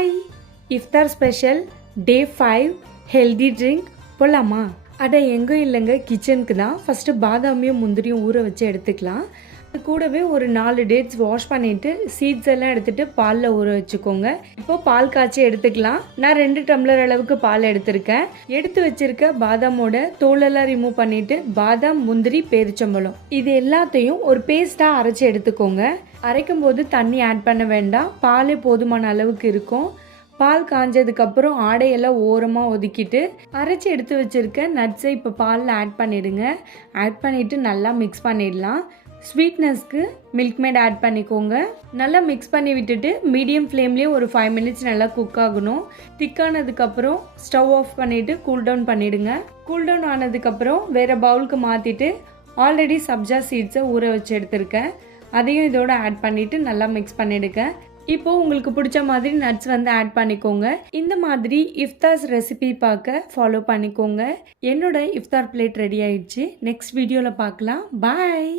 Hi, இஃப்தார் special day 5 healthy drink போலாமா? அட எங்கே இல்லைங்க, கிச்சனுக்கு தான். ஃபஸ்ட்டு பாதாமியும் முந்திரியும் ஊற வச்சு எடுத்துக்கலாம். அது கூடவே ஒரு 4 டேட்ஸ் வாஷ் பண்ணிவிட்டு சீட்ஸ் எல்லாம் எடுத்துகிட்டு பாலில் ஊற வச்சுக்கோங்க. இப்போது பால் காய்ச்சி எடுத்துக்கலாம். நான் 2 டம்ளர் அளவுக்கு பால் எடுத்திருக்கேன். எடுத்து வச்சுருக்க பாதாமோட தோலெல்லாம் ரிமூவ் பண்ணிவிட்டு பாதாம், முந்திரி, பேரிச்சம்பழம் இது எல்லாத்தையும் ஒரு பேஸ்ட்டாக அரைச்சி எடுத்துக்கோங்க. அரைக்கும் போது தண்ணி ஆட் பண்ண வேண்டாம், பாலே போதுமான அளவுக்கு இருக்கும். பால் காஞ்சதுக்கப்புறம் ஆடையெல்லாம் ஓரமாக ஒதுக்கிட்டு அரைச்சி எடுத்து வச்சுருக்க நட்ஸை இப்போ பாலில் ஆட் பண்ணிவிடுங்க. ஆட் பண்ணிவிட்டு நல்லா மிக்ஸ் பண்ணிடலாம். ஸ்வீட்னஸ்க்கு மில்க் மேட் ஆட் பண்ணிக்கோங்க. நல்லா மிக்ஸ் பண்ணி விட்டுட்டு மீடியம் ஃப்ளேம்லேயே ஒரு 5 மினிட்ஸ் நல்லா குக் ஆகணும். திக்கானதுக்கப்புறம் ஸ்டவ் ஆஃப் பண்ணிவிட்டு கூல்டவுன் பண்ணிவிடுங்க. கூல்டவுன் ஆனதுக்கப்புறம் வேறு பவுலுக்கு மாற்றிட்டு ஆல்ரெடி சப்ஜா சீட்ஸை ஊற வச்சு எடுத்திருக்கேன், அதையும் இதோட ஆட் பண்ணிவிட்டு நல்லா மிக்ஸ் பண்ணிவிடுங்க. இப்போது உங்களுக்கு பிடிச்ச மாதிரி நட்ஸ் ஆட் பண்ணிக்கோங்க. இந்த மாதிரி இஃப்தார்ஸ் ரெசிபி பார்க்க ஃபாலோ பண்ணிக்கோங்க. என்னோட இஃப்தார் பிளேட் ரெடி ஆயிடுச்சு. நெக்ஸ்ட் வீடியோவில் பார்க்கலாம். பாய்.